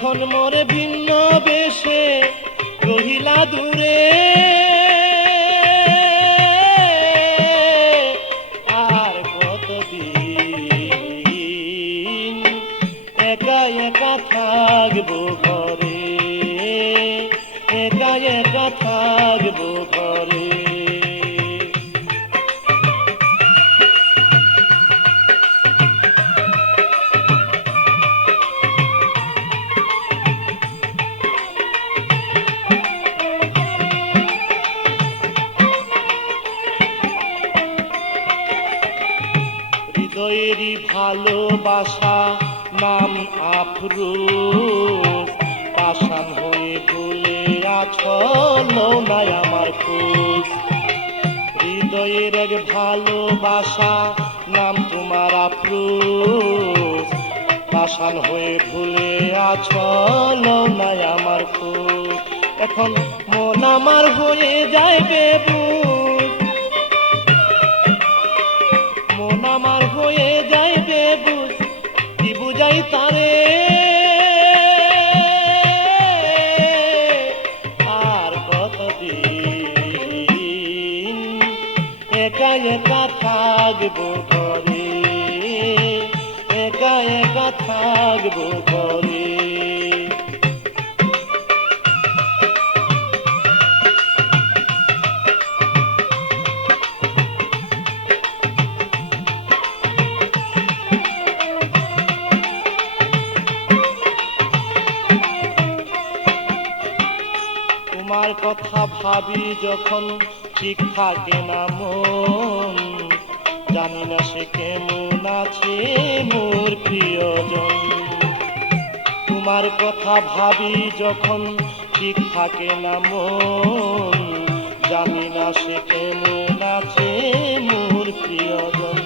এখন মোরে ভিন্ন বেশে রহিলা দূরে। হৃদয়েরই ভালোবাসা, নাম আফরোজ। পাশান হয়ে ভুলে আছল নাই আমার খোঁজ। হৃদয়ের এক ভালোবাসা, নাম তোমার আফরোজ। পাশান হয়ে ভুলে আছল নাই আমার খোঁজ। এখন মন আমার হয়ে যায় বেবুজ। কি তারে। আর কতদিন একা একা থাকব ঘরে? একা একা থাকব ঘরে? কথা ভাবি যখন ঠিক থাকে না মন। জানি না সে কেমন আছে মোর প্রিয়জন। তোমার কথা ভাবি যখন ঠিক থাকে না মন। জানি না সে কেমন আছে মোর প্রিয়জন।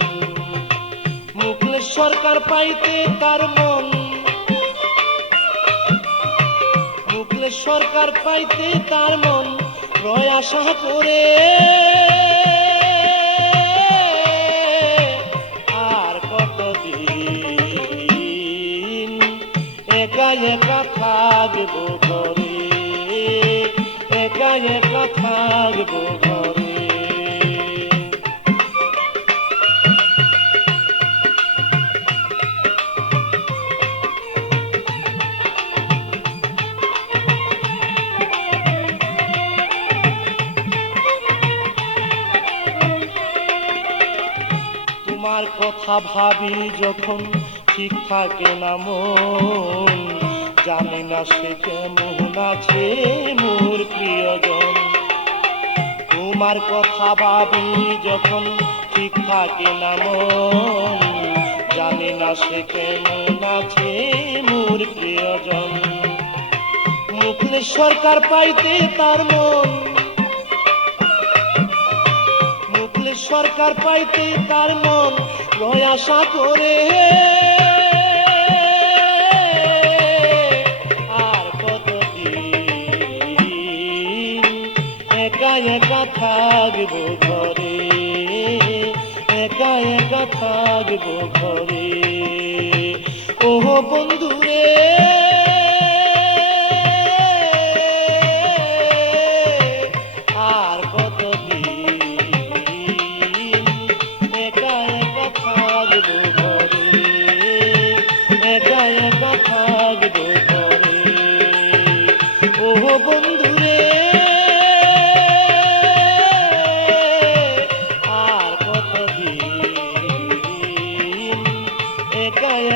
মুকলেশ সরকার পাইতে তার মন সরকার পাইতে তার মন রয় আশা করে। আর কতদিন একা একা থাকব করে একা একা থাকব তোমার কথা ভাবি যখন ঠিক থাকে না মন। জানি না সে কেমন আছে মোর প্রিয়জন। তোমার কথা ভাবি যখন ঠিক থাকে না মন। জানি না সে কেমন আছে মোর প্রিয়জন। মুখলে সরকার পাইতে তার মন। সরকার পাইতে তার মন রয় আশা করে আর কতদিন একা একা থাকব ঘরে? একা একা থাকব ঘরে। ওহ বন্ধুরে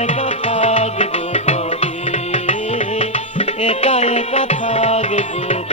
একা থাকব একা একা থাকব